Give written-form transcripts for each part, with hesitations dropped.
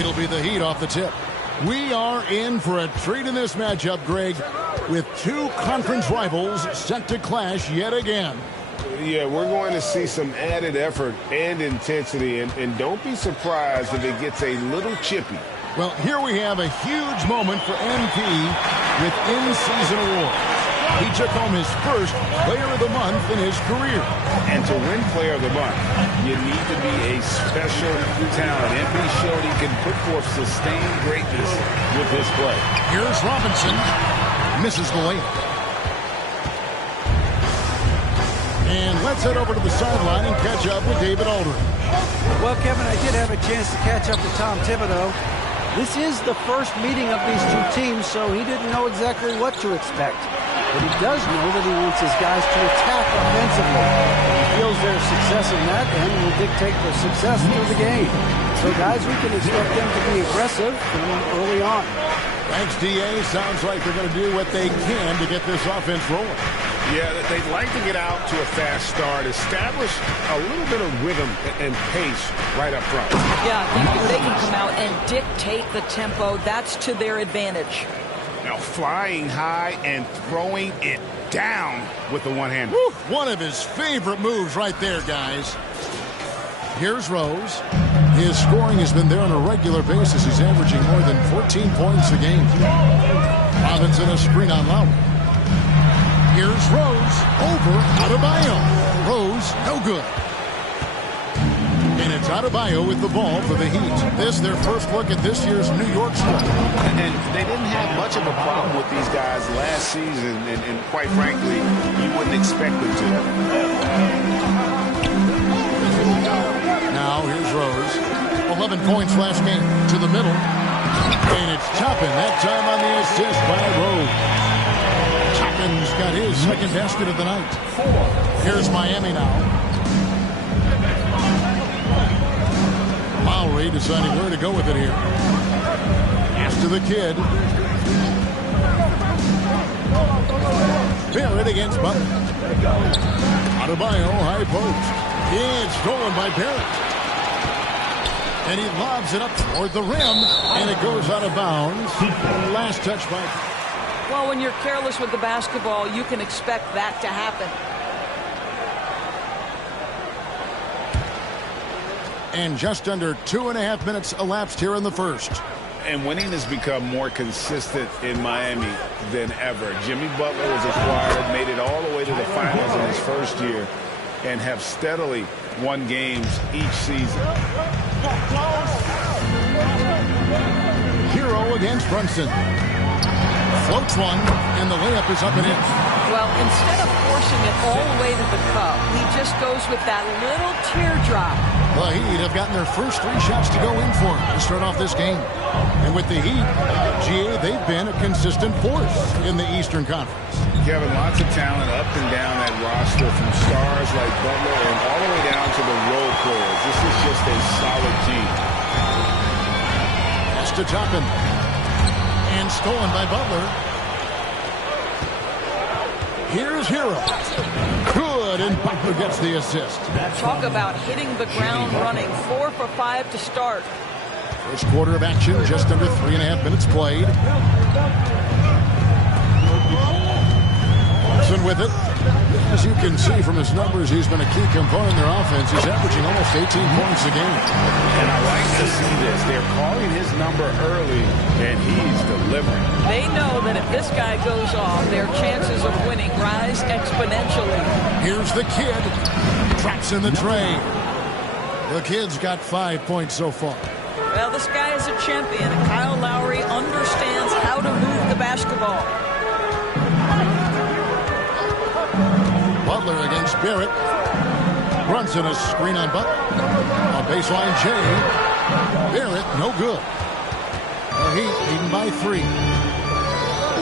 It'll be the Heat off the tip. We are in for a treat in this matchup, Greg, with two conference rivals set to clash yet again. Yeah, we're going to see some added effort and intensity, and don't be surprised if it gets a little chippy. Well, here we have a huge moment for MP with in-season awards. He took home his first Player of the Month in his career. And to win Player of the Month, you need to be a special talent. MP showed he can put forth sustained greatness with his play. Here's Robinson. Misses the layup. And let's head over to the sideline and catch up with David Aldridge. Well, Kevin, I did have a chance to catch up with Tom Thibodeau. This is the first meeting of these two teams, so he didn't know exactly what to expect. But he does know that he wants his guys to attack offensively. He feels their success in that end will dictate their success through the game. So, guys, we can expect them to be aggressive from early on. Thanks, D.A. Sounds like they're going to do what they can to get this offense rolling. Yeah, they'd like to get out to a fast start, establish a little bit of rhythm and pace right up front. Yeah, I think if they can come out and dictate the tempo, that's to their advantage. Now flying high and throwing it down with the one hand. One of his favorite moves right there, guys. Here's Rose. His scoring has been there on a regular basis. He's averaging more than 14 points a game. Robinson a screen on Lowry. Here's Rose over Adebayo. Rose, no good. And it's Adebayo with the ball for the Heat. This their first look at this year's New York squad. And they didn't have much of a problem with these guys last season, and quite frankly, you wouldn't expect them to. Now here's Rose. 11 points last game to the middle. And it's Toppin, that time on the assist by Rose. Toppin's got his second basket of the night. Here's Miami now. Lowry deciding where to go with it here. Pass to the kid. Barrett against Butler. Adebayo, high post. It's stolen by Barrett. And he lobs it up toward the rim, and it goes out of bounds. Last touch by... Well, when you're careless with the basketball, you can expect that to happen. And just under 2.5 minutes elapsed here in the first. And winning has become more consistent in Miami than ever. Jimmy Butler was acquired, made it all the way to the finals in his first year, and have steadily won games each season. Hero against Brunson. Floats one, and the layup is up and in. Well, instead of forcing it all the way to the cup, he just goes with that little teardrop. The Heat have gotten their first 3 shots to go in for to start off this game. And with the Heat, GA, they've been a consistent force in the Eastern Conference. Kevin, lots of talent up and down that roster, from stars like Butler and all the way down to the role players. This is just a solid team. Pass to Toppin. And stolen by Butler. Here's Hero. Good, and Butler gets the assist. Talk about hitting the ground running. 4 for 5 to start. First quarter of action, just under 3.5 minutes played. Brunson with it. As you can see from his numbers, he's been a key component in their offense. He's averaging almost 18 points a game. And I like to see this. They're calling his number early, and he's delivering. They know that if this guy goes off, their chances of winning rise exponentially. Here's the kid. Traps in the tray. The kid's got 5 points so far. Well, this guy is a champion. Kyle Lowry understands how to move the basketball. Butler against Barrett. Brunson a screen on Butler. On baseline, Jay. Barrett, no good. The Heat leading by 3.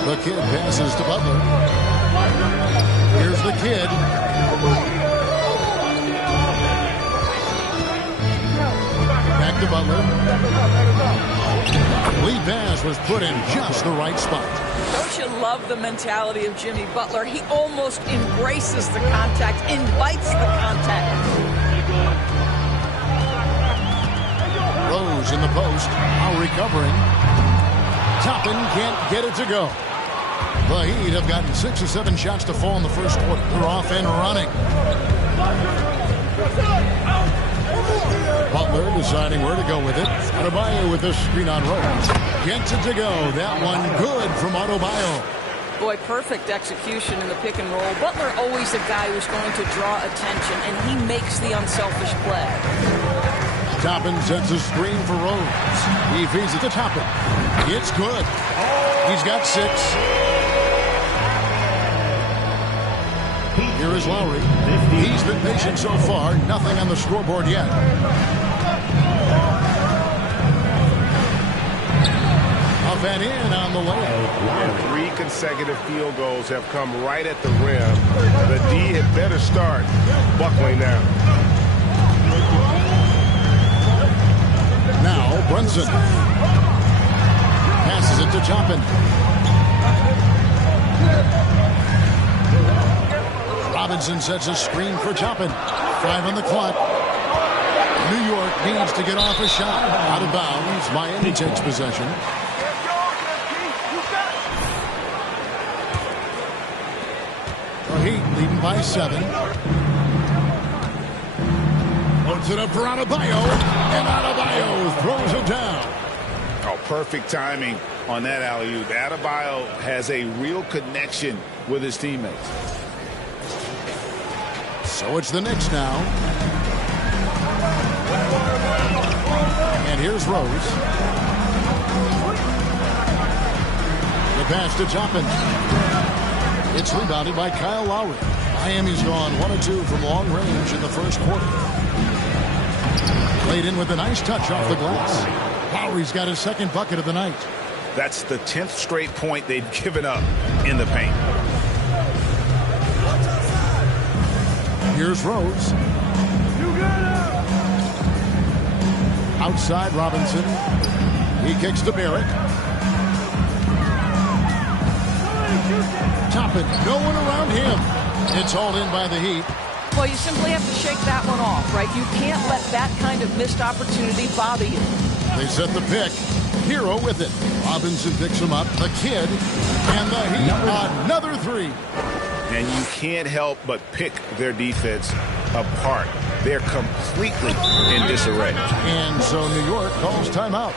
The kid passes to Butler. Here's the kid. Back to Butler. Lead pass was put in just the right spot. Don't you love the mentality of Jimmy Butler? He almost embraces the contact, invites the contact. Rose Rose in the post. Lowry covering. Toppin can't get it to go. The Heat have gotten 6 or 7 shots to fall in the first quarter. They're off and running. Butler deciding where to go with it. Adebayo with the screen on Rose. Gets it to go. That one good from Adebayo. Boy, perfect execution in the pick and roll. Butler always the guy who's going to draw attention, and he makes the unselfish play. Toppin sets a screen for Rose. He feeds it to Toppin. It's good. He's got 6. Here is Lowry. He's been patient so far. Nothing on the scoreboard yet. Up and in on the layup. 3 consecutive field goals have come right at the rim. The D had better start buckling now. Now Brunson passes it to Toppin. Robinson sets a screen for Toppin. 5 on the clock. New York needs to get off a shot. Out of bounds. Miami takes possession. The Heat leading by 7. Puts it up for Adebayo. And Adebayo throws it down. Oh, perfect timing on that alley-oop. Adebayo has a real connection with his teammates. So it's the Knicks now. And here's Rose. The pass to Toppin. It's rebounded by Kyle Lowry. Miami's gone 1 of 2 from long range in the first quarter. Played in with a nice touch off the glass. Lowry's got his 2nd bucket of the night. That's the 10th straight point they've given up in the paint. Here's Rose. Outside Robinson. He kicks to Barrett. Toppin, no one around him. It's hauled in by the Heat. Well, you simply have to shake that one off, right? You can't let that kind of missed opportunity bother you. They set the pick. Hero with it. Robinson picks him up. The kid. And the Heat. Another 3. And you can't help but pick their defense apart. They're completely in disarray. And so New York calls timeout.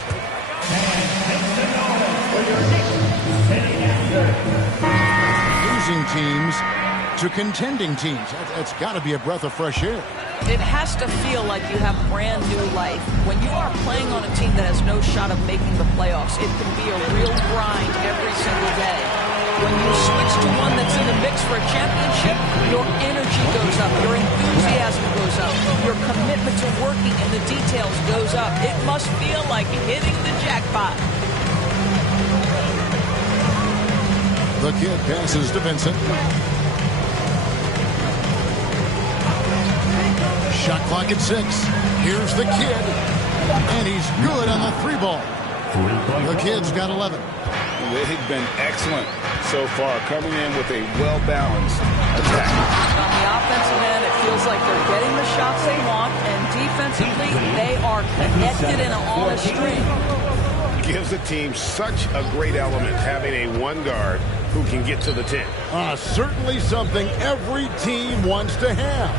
Losing teams to contending teams. That's got to be a breath of fresh air. It has to feel like you have brand new life. When you are playing on a team that has no shot of making the playoffs, it can be a real grind every single day. When you switch to one that's in the mix for a championship, your energy goes up, your enthusiasm goes up, your commitment to working in the details goes up. It must feel like hitting the jackpot. The kid passes to Vincent. Shot clock at 6. Here's the kid. And he's good on the 3 ball. The kid's got 11. They've been excellent so far, coming in with a well-balanced attack. On the offensive end, it feels like they're getting the shots they want, and defensively, they are connected in on a string. Gives the team such a great element, having a 1 guard who can get to the 10. Certainly something every team wants to have.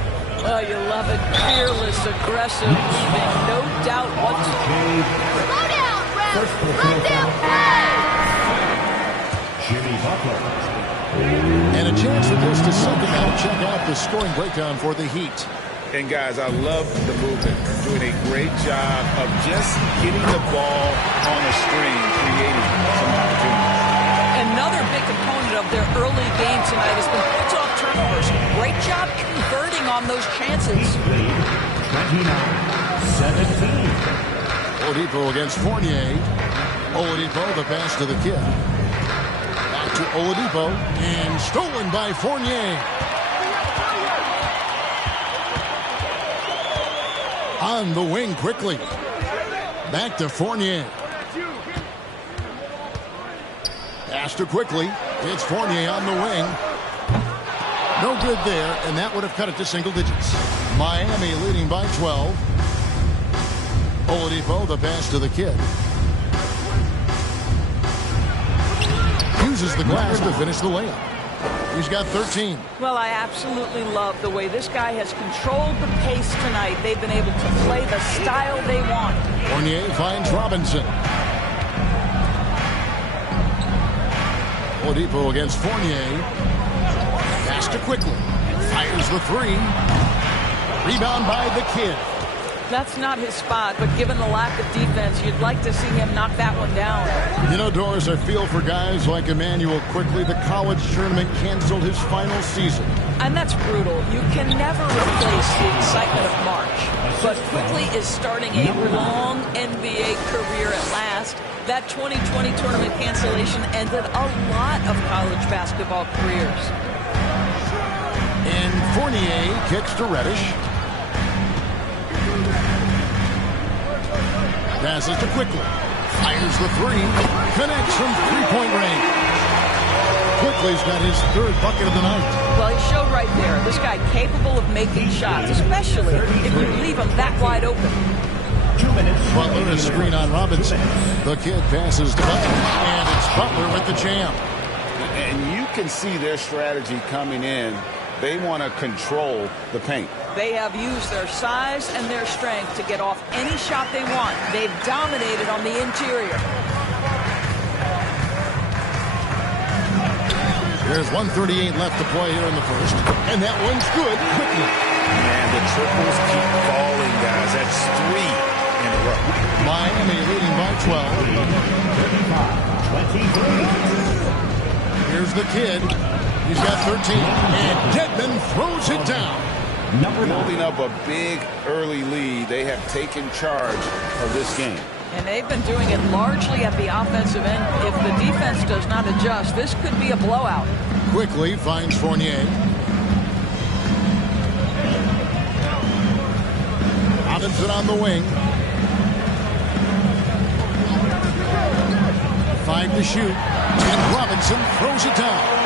Oh, you love it. Fearless, aggressive, leaving no doubt whatsoever. Slow down, Ref! Slow down, play! Jimmy Butler. And a chance for this to second out. Check out the scoring breakdown for the Heat. And guys, I love the movement. Doing a great job of just getting the ball on a string, creating some opportunities. Another big component of their early game tonight has been points off turnovers. Great job converting on those chances. 29-17. Oladipo against Fournier. Oladipo, the pass to the kid. Back to Oladipo, and stolen by Fournier. On the wing quickly. Back to Fournier. Pass to quickly. It's Fournier on the wing. No good there, and that would have cut it to single digits. Miami leading by 12. Oladipo, the pass to the kid. Uses the glass to finish the layup. He's got 13. Well, I absolutely love the way this guy has controlled the pace tonight. They've been able to play the style they want. Fournier finds Robinson. Oladipo against Fournier. Pass to Quickly. Fires the three. Rebound by the kid. That's not his spot, but given the lack of defense, you'd like to see him knock that one down. You know, Doris, I feel for guys like Emmanuel Quickly. The college tournament canceled his final season. And that's brutal. You can never replace the excitement of March. But Quickly is starting a long NBA career at last. That 2020 tournament cancellation ended a lot of college basketball careers. And Fournier kicks to Reddish. Passes to Quickly. Fires the three. Connects from three-point range. Quickly's got his third bucket of the night. Well, he showed right there. This guy capable of making shots, especially if you leave him that wide open. 2 minutes. Butler a screen on Robinson. The kid passes to Butler. And it's Butler with the jam. And you can see their strategy coming in. They want to control the paint. They have used their size and their strength to get off any shot they want. They've dominated on the interior. There's 1:38 left to play here in the first. And that one's good. Quickly. And the triples keep falling, guys. That's 3 in a row. Miami leading by 12. 23. Here's the kid. He's got 13. And Dedmon throws it down. Building up a big early lead. They have taken charge of this game. And they've been doing it largely at the offensive end. If the defense does not adjust, this could be a blowout. Quickly finds Fournier. Robinson on the wing. 5 to shoot. And Robinson throws it down.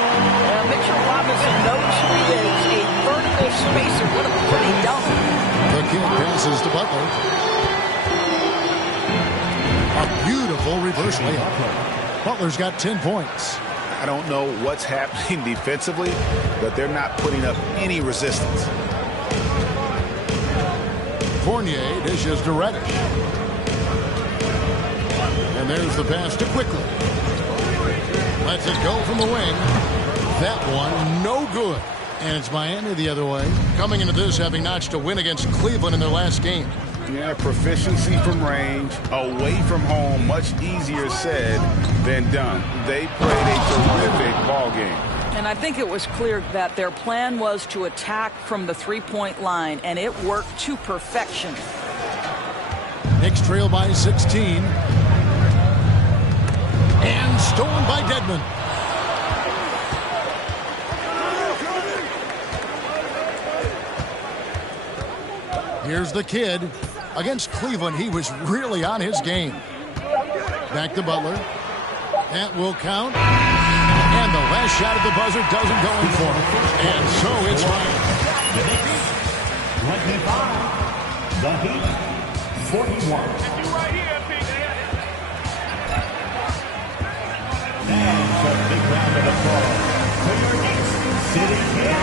Mitchell Robinson knows who he is. A vertical spacer. What a pretty dunk. The kid passes to Butler. A beautiful reverse layup. Butler's got 10 points. I don't know what's happening defensively, but they're not putting up any resistance. Fournier dishes to Reddish. And there's the pass to Quickly. Lets it go from the wing. That one, no good. And it's Miami the other way. Coming into this, having notched a win against Cleveland in their last game. Yeah, proficiency from range, away from home, much easier said than done. They played a terrific ball game. And I think it was clear that their plan was to attack from the three-point line, and it worked to perfection. Knicks trail by 16. And stolen by Dedmon. Here's the kid. Against Cleveland, he was really on his game. Back to Butler. That will count. And the last shot at the buzzer doesn't go in for him. And so it's Miami. 25. The Heat, 41. And a big round of applause for your Heat City Heat.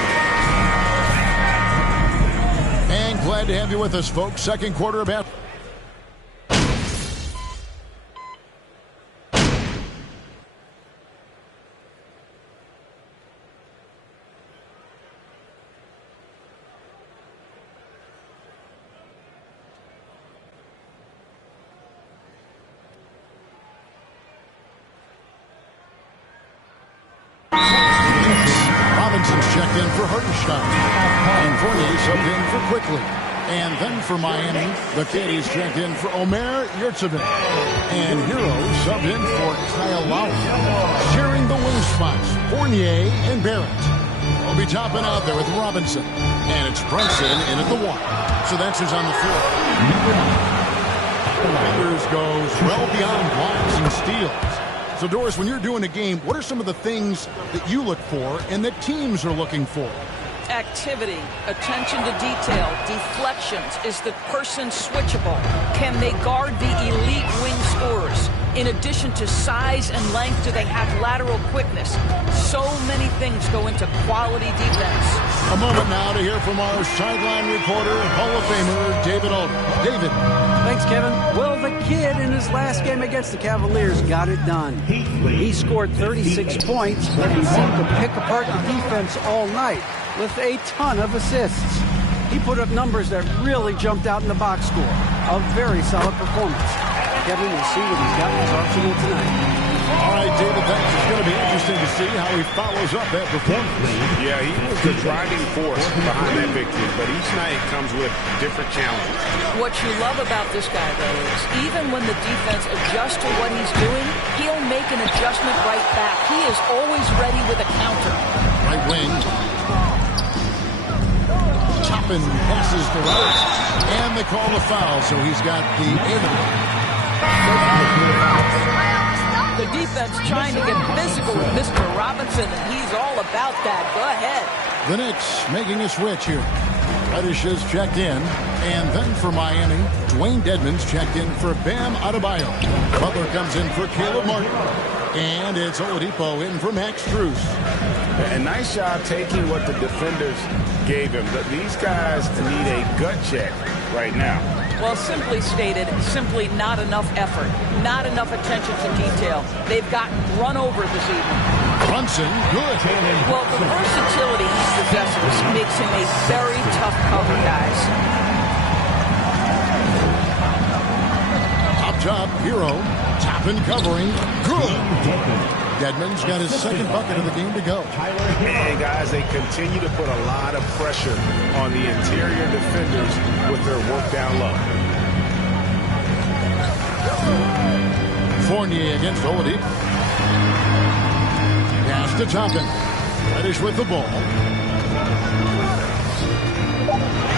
And glad to have you with us, folks. Second quarter about. Robinson's checked in for Hartenstein. And Fournier subbed in for Quickly. And then for Miami, the Caddies checked in for Omer Yurtseven. And Hero subbed in for Kyle Lowry. Sharing the wing spots, Fournier and Barrett. We'll be topping out there with Robinson. And it's Brunson in at the one. So that's who's on the floor. Fingers goes well beyond blocks and steals. So, Doris, when you're doing a game, what are some of the things that you look for and that teams are looking for? activity, attention to detail, deflections. Is the person switchable? Can they guard the elite wing scorers? In addition to size and length, do they have lateral quickness? So many things go into quality defense. A moment now to hear from our sideline reporter, Hall of Famer David Aldridge. David. Thanks, Kevin. Well, the kid in his last game against the Cavaliers got it done. He scored 36 points, but he seemed to pick apart the defense all night with a ton of assists. He put up numbers that really jumped out in the box score. A very solid performance. Kevin, we'll see what he's got in his arsenal tonight. All right, David, thanks. It's going to be interesting to see how he follows up that performance. Yeah, he was the driving force behind that victory, but each night comes with different challenges. What you love about this guy, though, is even when the defense adjusts to what he's doing, he'll make an adjustment right back. He is always ready with a counter. Right wing. Toppin passes to Rose. And they call the foul, so he's got the 8th. The defense trying to get physical with Mr. Robinson, and he's all about that. Go ahead. The Knicks making a switch here. Reddish is checked in. And then for Miami, Dwayne Dedmon's checked in for Bam Adebayo. Butler comes in for Caleb Martin. And it's Oladipo in for Max Strus. And nice job taking what the defenders gave him. But these guys need a gut check right now. Well, simply stated, simply not enough effort, not enough attention to detail. They've gotten run over this evening. Brunson, good. Well, the versatility he possesses makes him a very tough cover, guys. Up top, Hero. Toppin covering. Good. Dedmon's got his second bucket of the game to go. And guys, they continue to put a lot of pressure on the interior defenders with their work down low. Fournier against Oladipo. Pass to Toppin. Reddish with the ball.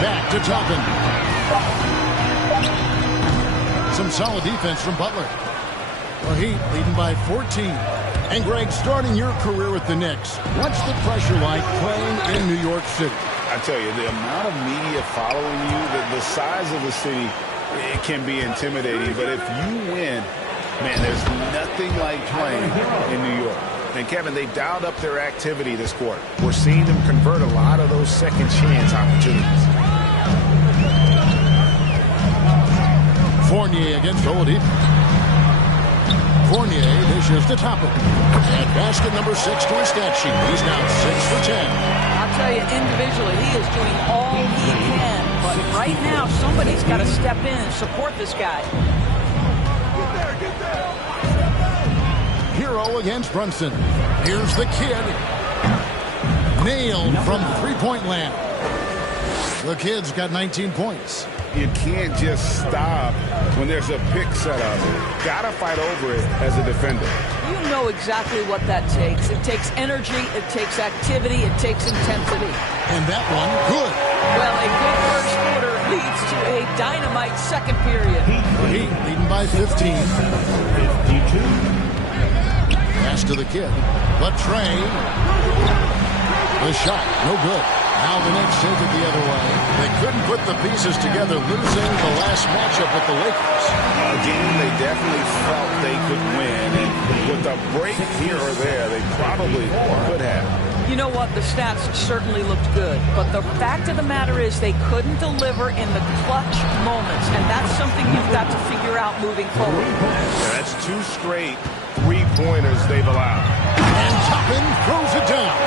Back to Toppin. Some solid defense from Butler. The Heat leading by 14. And Greg, starting your career with the Knicks, what's the pressure like playing in New York City? I tell you, the amount of media following you, the size of the city, it can be intimidating. But if you win, man, there's nothing like playing in New York. And Kevin, they've dialed up their activity this quarter. We're seeing them convert a lot of those second chance opportunities. Fournier against Oladipo. Fournier dishes to Toppin. And basket number 6 to his stat sheet. He's now 6 for 10. I'll tell you, individually, he is doing all he can. But right now, somebody's got to step in and support this guy. Hero against Brunson. Here's the kid. Nailed from three-point land. The kid's got 19 points. You can't just stop when there's a pick set up. Gotta fight over it as a defender. You know exactly what that takes. It takes energy, it takes activity, it takes intensity. And that one, good. Well, a good first quarter leads to a dynamite second period. Heat leading by 15. 52. Pass to the kid. But Trey. The shot, no good. Now the Knicks take it the other way. They couldn't put the pieces together, losing the last matchup with the Lakers. Again, they definitely felt they could win. And with a break here or there, they probably could have. You know what? The stats certainly looked good. But the fact of the matter is they couldn't deliver in the clutch moments. And that's something you've got to figure out moving forward. Yeah, that's 2 straight three-pointers they've allowed. And Toppin throws it down.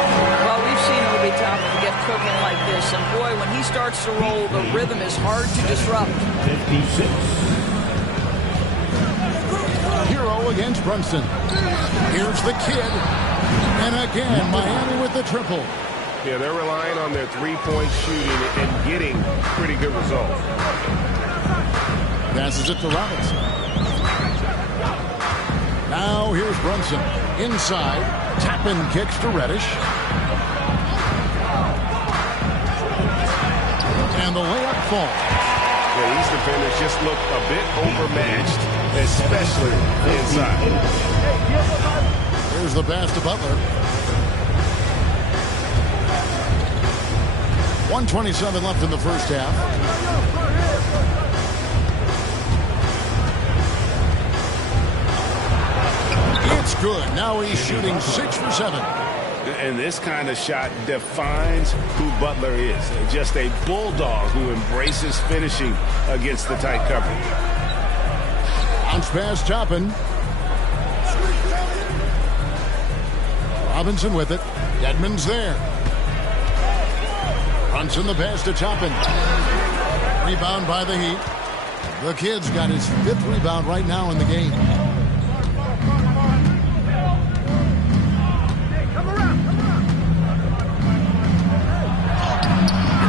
Well, we've seen Obi Toppin get cooking like this. And boy, when he starts to roll, the rhythm is hard to disrupt. 56. Hero against Brunson. Here's the kid. And again, Miami with the triple. Yeah, they're relying on their three-point shooting and getting pretty good results. Passes it to Robinson. Now here's Brunson. Inside. Toppin kicks to Reddish. And the layup falls. Yeah, these defenders just look a bit overmatched, especially inside. Here's the pass to Butler. 1:27 left in the first half. It's good. Now he's shooting 6 for 7. And this kind of shot defines who Butler is. Just a bulldog who embraces finishing against the tight coverage. Bounce pass, Toppin. Robinson with it. Edmonds there. Brunson the pass to Toppin. Rebound by the Heat. The kid's got his 5th rebound right now in the game.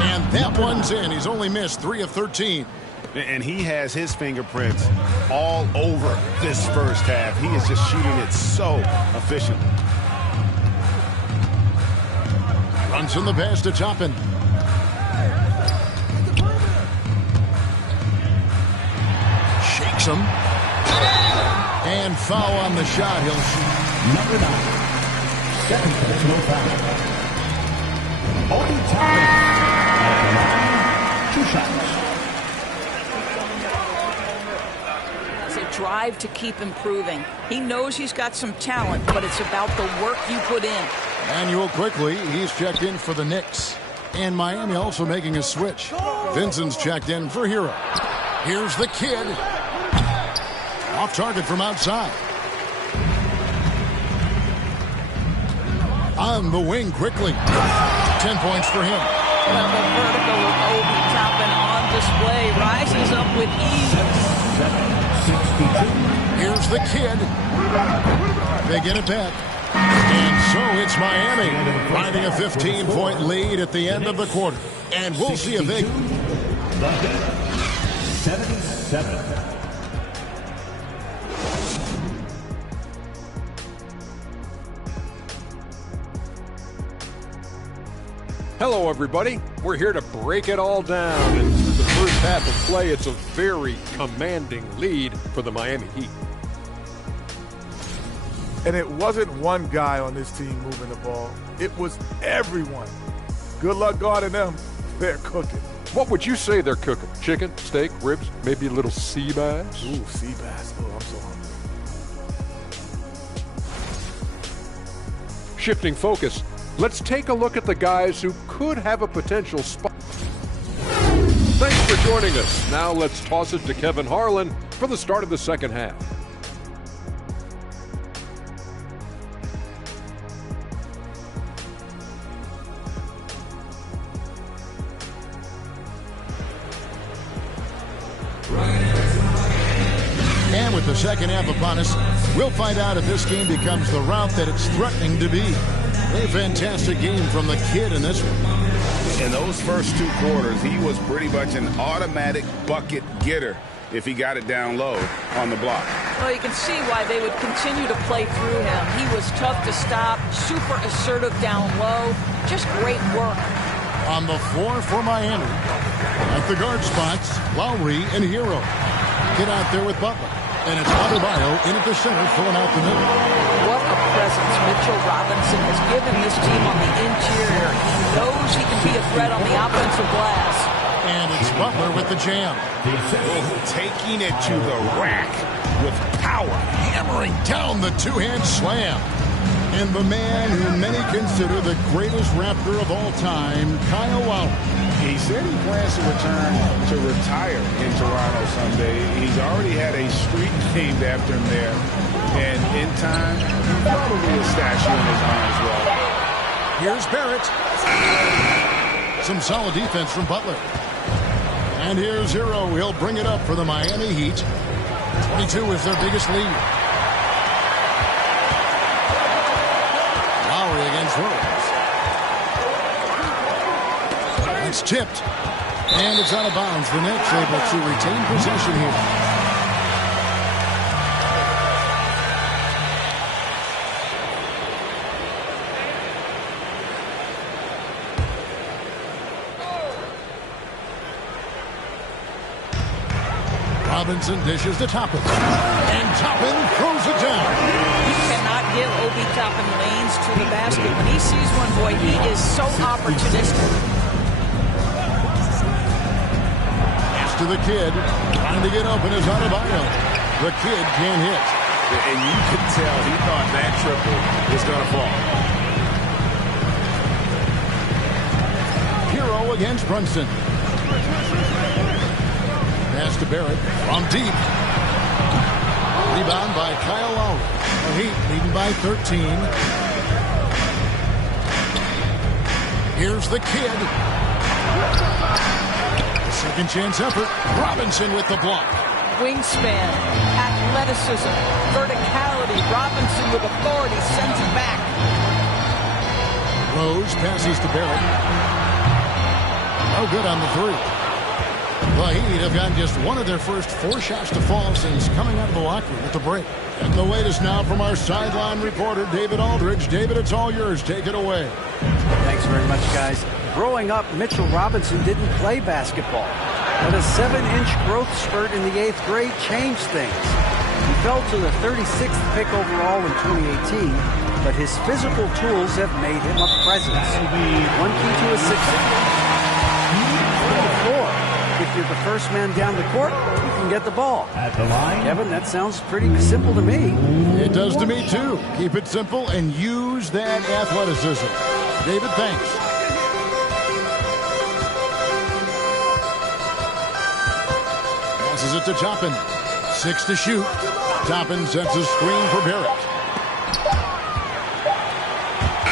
And that one's in. He's only missed 3 of 13. And he has his fingerprints all over this first half. He is just shooting it so efficiently. Brunson the pass to Toppin. Shakes him. And foul on the shot. He'll shoot. Number 9. Second personal foul. Obi Toppin. At the line, 2 shots. It's a drive to keep improving. He knows he's got some talent, but it's about the work you put in. Manuel quickly. He's checked in for the Knicks. And Miami also making a switch. Vincent's checked in for Hero. Here's the kid. Off target from outside. On the wing quickly. 10 points for him. Well, the vertical of Obi Toppin on display rises up with ease. 7-62. Here's the kid. They get it back. And so it's Miami riding a 15-point lead at the end of the quarter. And we'll see if they... 77. Hello, everybody. We're here to break it all down. And through the first half of play, it's a very commanding lead for the Miami Heat. And it wasn't one guy on this team moving the ball. It was everyone. Good luck guarding them. They're cooking. What would you say they're cooking? Chicken, steak, ribs, maybe a little sea bass? Ooh, sea bass. Oh, I'm so hungry. Shifting focus, let's take a look at the guys who could have a potential spot. Thanks for joining us. Now let's toss it to Kevin Harlan for the start of the second half. And with the second half upon us, we'll find out if this game becomes the route that it's threatening to be. A fantastic game from the kid in this one. In those first 2 quarters, he was pretty much an automatic bucket getter if he got it down low on the block. Well, you can see why they would continue to play through him. He was tough to stop, super assertive down low. Just great work. On the floor for Miami. At the guard spots, Lowry and Hero. Get out there with Butler. And it's Adebayo in at the center, filling out the middle. What a presence Mitchell Robinson has given this team on the interior. He knows he can be a threat on the offensive glass. And it's Butler with the jam. Taking it to the rack with power. Hammering down the two-hand slam. And the man who many consider the greatest Raptor of all time, Kyle Lowry. He said he plans to return to retire in Toronto someday. He's already had a street named after him there. And in time, probably a statue in his honor as well. Here's Barrett. Some solid defense from Butler. And here's Hero. He'll bring it up for the Miami Heat. 22 is their biggest lead. Lowry against Rose. It's tipped. And it's out of bounds. The Knicks able to retain possession here. Robinson dishes to Toppin. And Toppin throws it down. You cannot give Obi Toppin lanes to the basket. When he sees one, boy, he is so opportunistic. to the kid. Trying to get open is Adebayo. The kid can't hit. And you could tell he thought that triple was going to fall. Hero against Brunson. Pass to Barrett from deep. Rebound by Kyle Lowry. The Heat leading by 13. Here's the kid. Second chance effort. Robinson with the block. Wingspan, athleticism, verticality. Robinson with authority sends it back. Rose passes to Barrett. No good on the three. The Heat have gotten just one of their first 4 shots to fall since coming out of the locker room at the break. And the latest now from our sideline reporter, David Aldridge. David, it's all yours. Take it away. Thanks very much, guys. Growing up, Mitchell Robinson didn't play basketball. But a 7-inch growth spurt in the 8th grade changed things. He fell to the 36th pick overall in 2018, but his physical tools have made him a presence. One key to his success. If you're the first man down the court, you can get the ball. At the line. Kevin, that sounds pretty simple to me. It does to me, too. Keep it simple and use that athleticism. David, thanks. Passes it to Toppin. 6 to shoot. Toppin sets a screen for Barrett.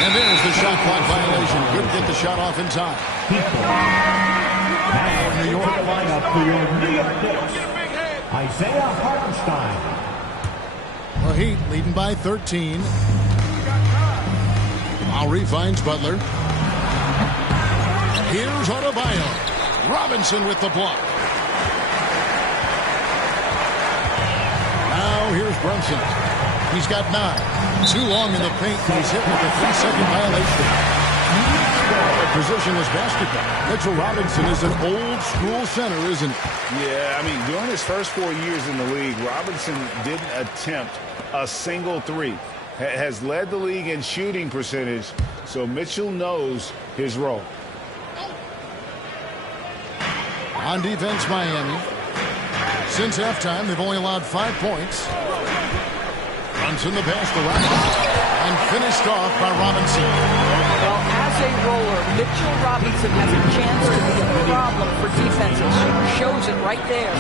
And there's the shot clock violation. Couldn't get the shot off in time. Now, New York lineup for your New York Knicks, Isaiah Hartenstein. The Heat leading by 13. Lowry finds Butler. Here's Adebayo. Robinson with the block. Now here's Brunson. He's got 9. Too long in the paint, and he's hit with a 3-second violation. Position is basketball. Mitchell Robinson is an old-school center, isn't he? Yeah, I mean, during his first 4 years in the league, Robinson didn't attempt a single three. Has led the league in shooting percentage, so Mitchell knows his role. On defense, Miami. Since halftime, they've only allowed 5 points. Brunson the pass to Robinson. And finished off by Robinson. Well, as a roller, Mitchell Robinson has a chance to be a problem for defenses. Shows it right there.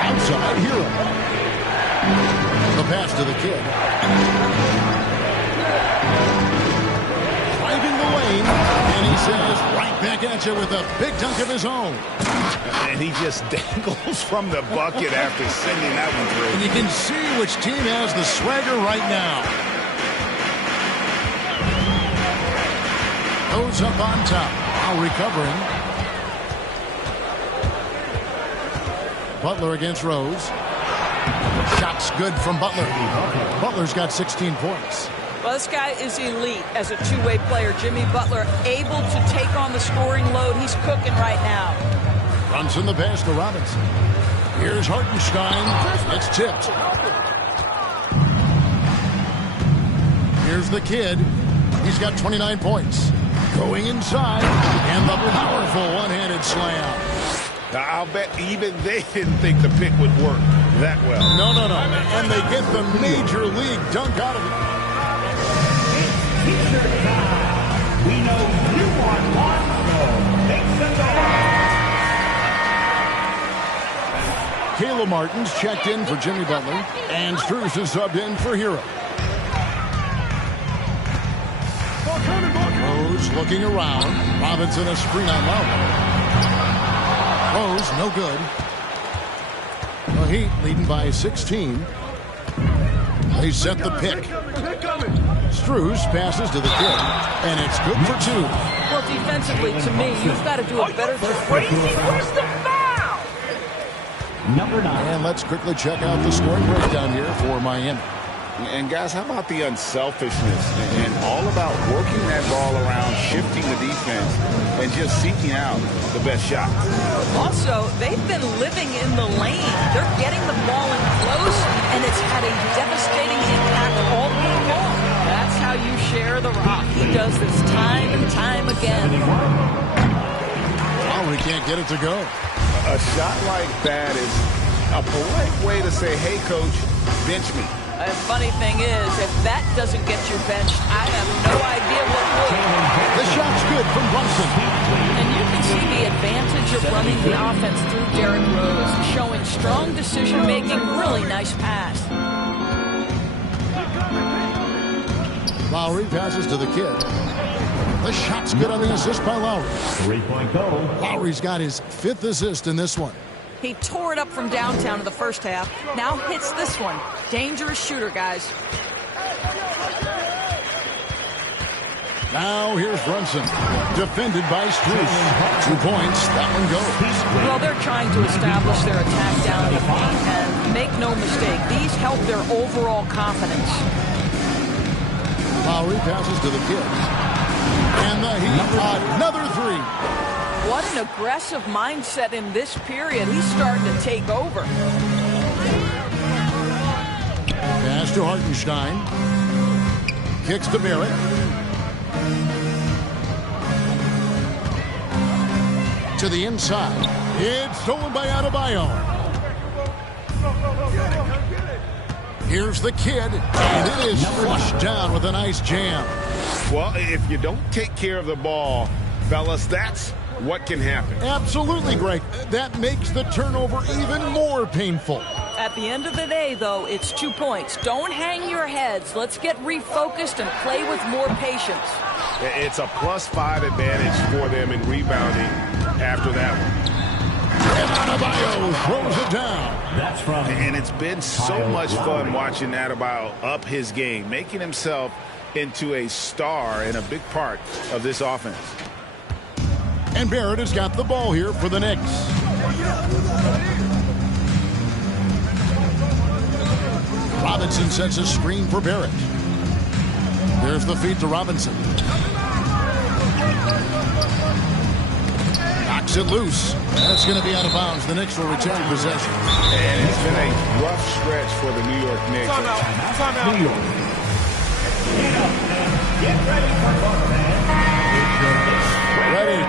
Outside, Hero. The pass to the kid. Driving the lane. And he says, right back at you with a big dunk of his own. And he just dangles from the bucket after sending that one through. And you can see which team has the swagger right now. Goes up on top. Now recovering. Butler against Rose. Shots good from Butler. Butler's got 16 points. Well, this guy is elite as a two-way player. Jimmy Butler able to take on the scoring load. He's cooking right now. Brunson the pass to Robinson. Here's Hartenstein. It's tipped. Here's the kid. He's got 29 points. Going inside. And the powerful one-handed slam. I'll bet even they didn't think the pick would work that well. No. And they get the major league dunk out of it. T-shirt time. We know you want one, so make some noise. Caleb Martin's checked in for Jimmy Butler, and Strus is subbed in for Hero. Rose looking around. Robinson a screen on Lowry. Rose no good. The Heat leading by 16. They set the pick. Strus passes to the kid, and it's good for 2. Well, defensively, to me, you've got to do a better job. Where's the foul? Number 9. And let's quickly check out the scoring breakdown here for Miami. And guys, how about the unselfishness and all about working that ball around, shifting the defense, and just seeking out the best shot. Also, they've been living in the lane. They're getting the ball in close, and it's had a devastating impact all game long. That's how you share the rock. He does this time and time again. Lowry can't get it to go. A shot like that is a polite way to say, hey, coach, bench me. The funny thing is, if that doesn't get you benched, I have no idea what will. The shot's good from Brunson. And you can see the advantage of running the offense through Derrick Rose, showing strong decision-making, really nice pass. Lowry passes to the kid. The shot's good on the assist by Lowry. 3-point goal. Lowry's got his 5th assist in this one. He tore it up from downtown in the first half. Now hits this one. Dangerous shooter, guys. Now here's Brunson. Defended by Strus. 2 points. That one goes. Well, they're trying to establish their attack down the paint. And make no mistake, these help their overall confidence. Lowry passes to the kid. And the Heat, another 3. What an aggressive mindset in this period. He's starting to take over. Pass to Hartenstein. Kicks to Barrett. To the inside. It's stolen by Adebayo. Here's the kid. And it is flushed down with a nice jam. Well, if you don't take care of the ball, fellas, that's what can happen. Absolutely, Greg. That makes the turnover even more painful. At the end of the day, though, it's 2 points. Don't hang your heads. Let's get refocused and play with more patience. It's a +5 advantage for them in rebounding after that one. And Adebayo throws it down. That's from And it's been so much fun watching Adebayo up his game, making himself into a star and a big part of this offense. And Barrett has got the ball here for the Knicks. Robinson sets a screen for Barrett. There's the feed to Robinson. Knocks it loose. That's going to be out of bounds. The Knicks will return possession. And it's been a rough stretch for the New York Knicks. Timeout. New York. Get ready for fun, man. Ready.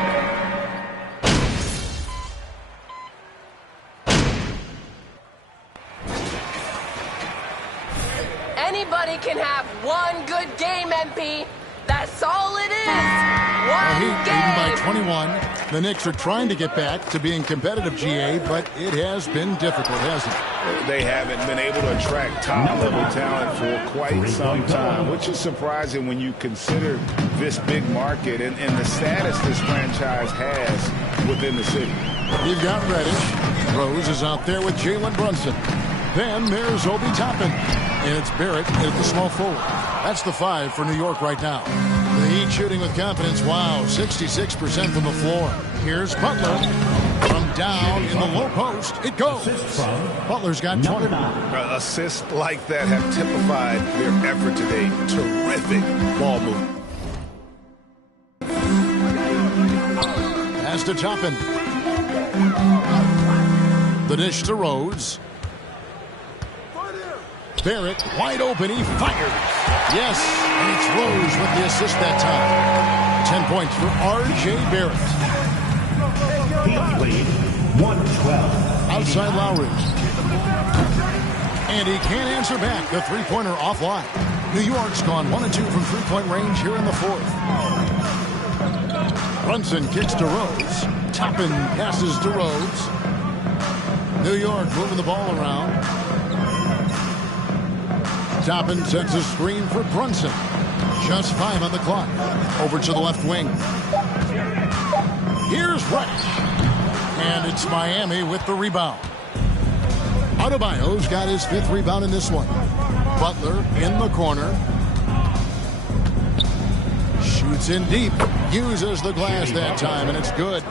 Anybody can have one good game, MP. That's all it is. One Heat game. leading by 21. The Knicks are trying to get back to being competitive, GA, but it has been difficult, hasn't it? They haven't been able to attract top-level talent for quite some time, which is surprising when you consider this big market and the status this franchise has within the city. You've got Reddish. Rose is out there with Jalen Brunson. Then there's Obi Toppin. And it's Barrett at the small forward. That's the 5 for New York right now. The Heat shooting with confidence. Wow, 66% from the floor. Here's Butler. From down in the low post, it goes. Butler's got 20. Assists like that have typified their effort today. Terrific ball movement. Pass to Toppin. The dish to Rose. Barrett wide open. He fires. Yes, and it's Rose with the assist that time. 10 points for R.J. Barrett. Heat lead 112. Outside Lowry. And he can't answer back. The three-pointer offline. New York's gone 1 and 2 from three-point range here in the 4th. Brunson kicks to Rose. Toppin passes to Rose. New York moving the ball around. Toppin sets a screen for Brunson. Just 5 on the clock. Over to the left wing. Here's Reddish. And it's Miami with the rebound. Adebayo's got his 5th rebound in this one. Butler in the corner. Shoots in deep. Uses the glass that time, and it's good.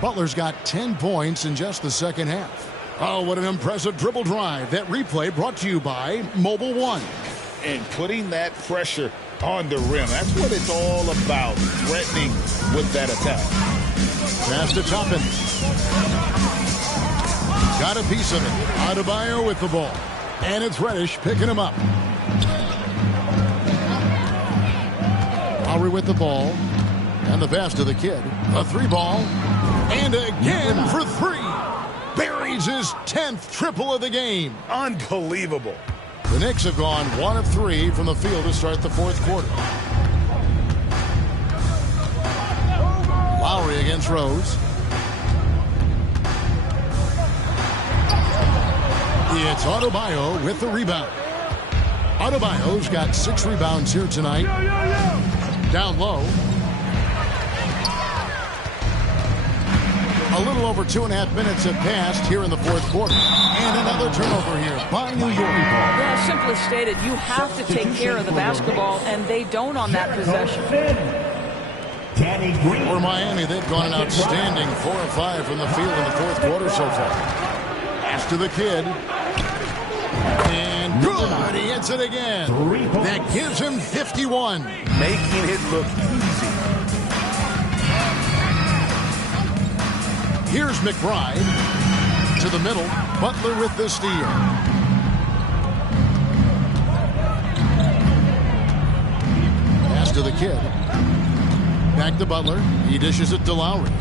Butler's got 10 points in just the second half. Oh, what an impressive dribble drive. That replay brought to you by Mobile One. And putting that pressure on the rim. That's what it's all about, threatening with that attack. Pass to Toppin. Got a piece of it. Adebayo with the ball. And it's Reddish picking him up. Lowry with the ball. And the pass to the kid. A 3 ball. And again for three. Buries his 10th triple of the game. Unbelievable. The Knicks have gone 1 of 3 from the field to start the fourth quarter. Lowry against Rose. It's Adebayo with the rebound. Adebayo's got 6 rebounds here tonight. Down low. A little over 2.5 minutes have passed here in the fourth quarter. And another turnover here by New York. Yeah, simply stated, you have to take care of the basketball, and they don't on that possession. For Miami, they've gone an outstanding 4 of 5 from the field in the fourth quarter so far. Pass to the kid. And good. He hits it again. That gives him 51. Making it look easy. Here's McBride to the middle. Butler with the steal. Pass to the kid. Back to Butler. He dishes it to Lowry.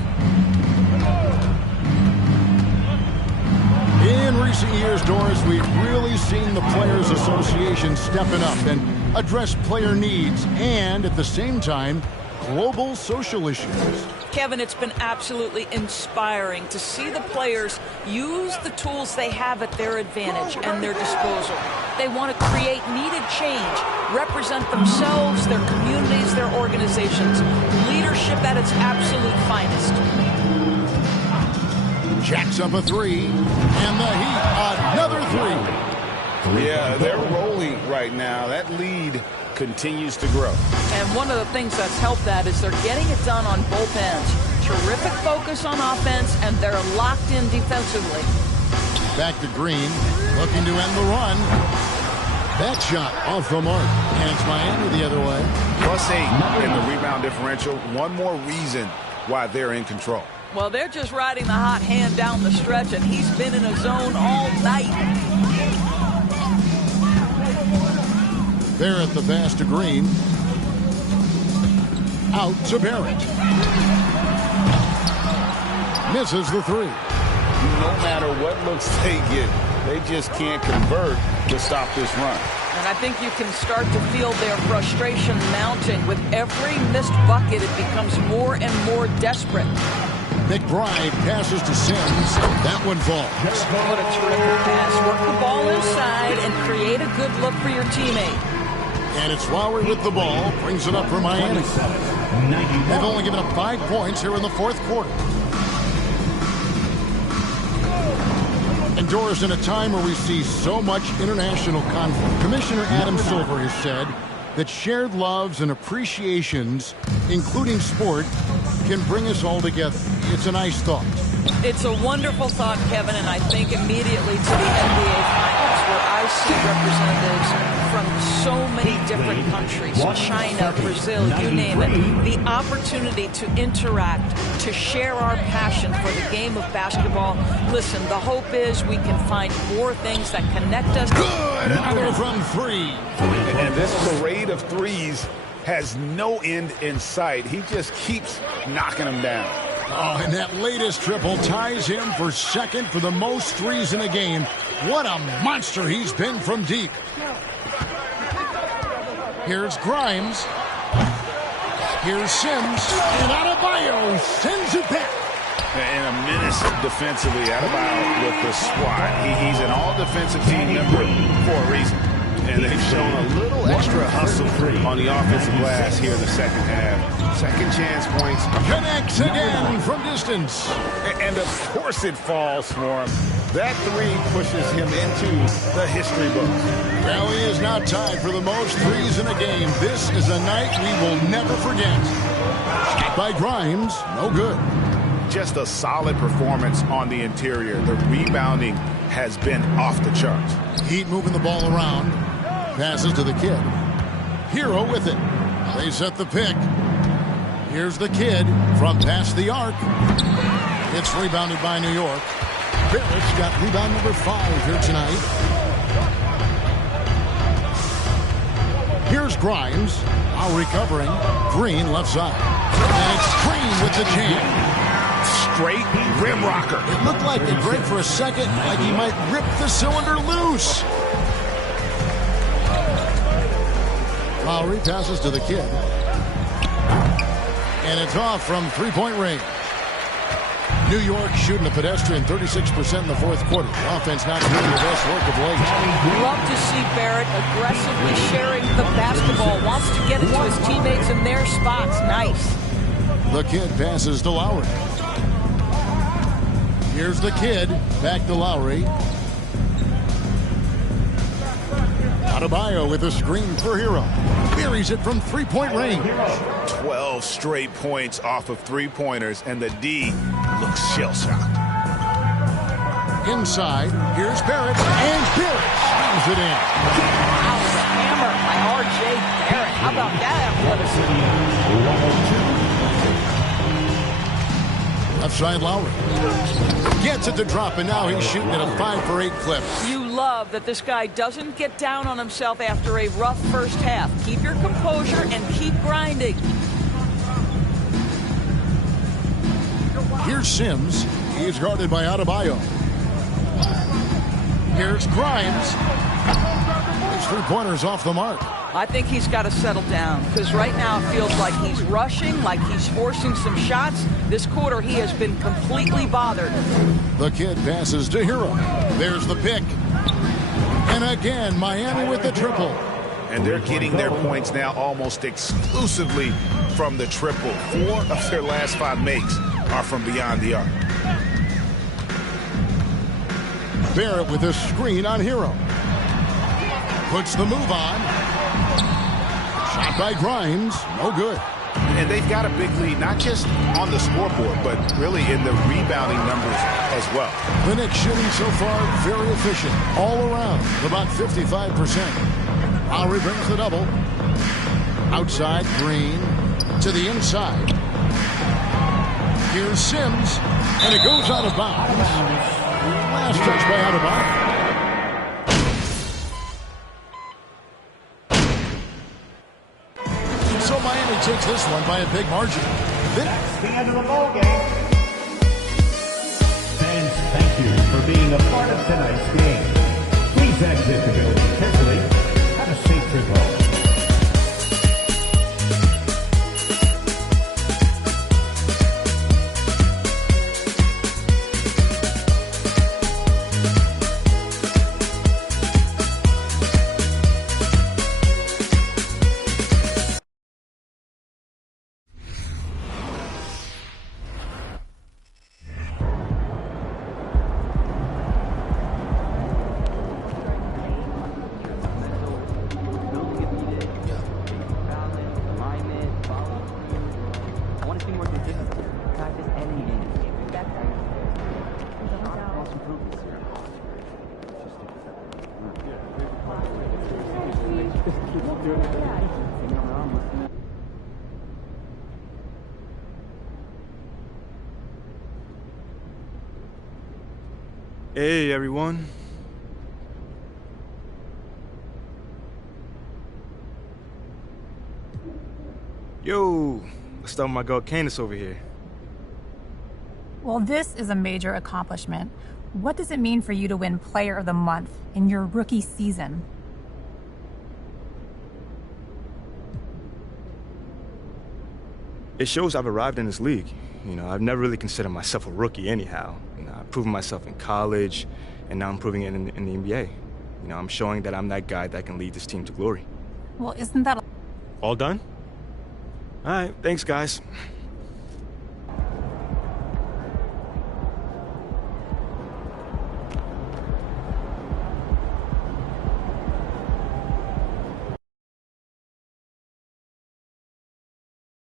In recent years, Doris, we've really seen the Players Association stepping up and address player needs and, at the same time, global social issues. Kevin, it's been absolutely inspiring to see the players use the tools they have at their advantage and their disposal. They want to create needed change, represent themselves, their communities, their organizations. Leadership at its absolute finest. Jacks up a 3, and the Heat another 3. Yeah, they're rolling right now. That lead continues to grow. And one of the things that's helped that is they're getting it done on both ends. Terrific focus on offense, and they're locked in defensively. Back to Green, looking to end the run. That shot off the mark, and it's Miami the other way. +8 in the rebound differential. One more reason why they're in control. Well, they're just riding the hot hand down the stretch, and he's been in a zone all night. Barrett the pass to Green. Out to Barrett. Misses the 3. No matter what looks they get, they just can't convert to stop this run. And I think you can start to feel their frustration mounting. With every missed bucket, it becomes more and more desperate. McBride passes to Sims. That one falls. What a terrific pass. Work the ball inside and create a good look for your teammate. And it's Lowry with the ball. Brings it up for Miami. They've only given up 5 points here in the fourth quarter. And Doris, in a time where we see so much international conflict, Commissioner Adam Silver has said that shared loves and appreciations, including sport, can bring us all together. It's a nice thought. It's a wonderful thought, Kevin, and I think immediately to the NBA Finals, where I see representatives from so many different countries, China, Brazil, you name it. The opportunity to interact, to share our passion for the game of basketball. Listen, the hope is we can find more things that connect us. Good! Another from 3. And this parade of threes has no end in sight. He just keeps knocking them down. Oh, and that latest triple ties him for second for the most threes in a game. What a monster he's been from deep. Here's Grimes. Here's Sims. And Adebayo sends it back. And a menace defensively. Adebayo with the squad. He's an all-defensive team member for a reason. And they've shown a little extra hustle on the offensive glass here in the second half. Second chance points. Connects again from distance. And of course it falls for him. That 3 pushes him into the history book. Well, he is now tied for the most threes in a game. This is a night we will never forget. Shot by Grimes. No good. Just a solid performance on the interior. The rebounding has been off the charts. Heat moving the ball around. Passes to the kid. Hero with it. They set the pick. Here's the kid from past the arc. It's rebounded by New York. Barrett's got rebound number 5 here tonight. Here's Grimes. Now recovering. Green left side. And it's Green with the jam. straight rim rocker. It looked like it break for a second, like he might rip the cylinder loose. Lowry passes to the kid. And it's off from three-point range. New York shooting a pedestrian 36% in the fourth quarter. The offense not doing the best work of late. Love to see Barrett aggressively sharing the basketball. Wants to get it to his teammates in their spots. Nice. The kid passes to Lowry. Here's the kid. Back to Lowry. Adebayo with a screen for Hero. Buries it from three-point range. 12 straight points off of three-pointers, and the D looks shell-shocked. Inside, here's Barrett, and Barrett slams it in. Wow, the hammer by R.J. Barrett. How about that athleticism? Left side, Lowry. Gets it to drop, and now he's shooting at a 5-for-8 clip. You love that this guy doesn't get down on himself after a rough first half. Keep your composure and keep grinding. Here's Sims. He's guarded by Adebayo. Here's Grimes. His three-pointers off the mark. I think he's got to settle down because right now it feels like he's rushing, like he's forcing some shots. This quarter he has been completely bothered. The kid passes to Hero. There's the pick. And again, Miami with the triple. And they're getting their points now almost exclusively from the triple. 4 of their last 5 makes are from beyond the arc. Barrett with a screen on Hero. Puts the move on. Shot by Grimes. No good. And they've got a big lead, not just on the scoreboard, but really in the rebounding numbers as well. The Knicks shooting so far very efficient. All around, about 55%. Lowry brings the double. Outside, Green to the inside. Here's Sims, and it goes out of bounds. Last touch by Adebayo. So Miami takes this one by a big margin. That's the end of the ball game. Fans, thank you for being a part of tonight's game. Please exit the building carefully. Have a safe trip home. Hey, everyone. Yo, let's start with my girl Candace over here. Well, this is a major accomplishment. What does it mean for you to win Player of the Month in your rookie season? It shows I've arrived in this league. You know, I've never really considered myself a rookie anyhow. You know, I've proven myself in college, and now I'm proving it in the NBA. You know, I'm showing that I'm that guy that can lead this team to glory. Well, isn't that all done? All right, thanks, guys.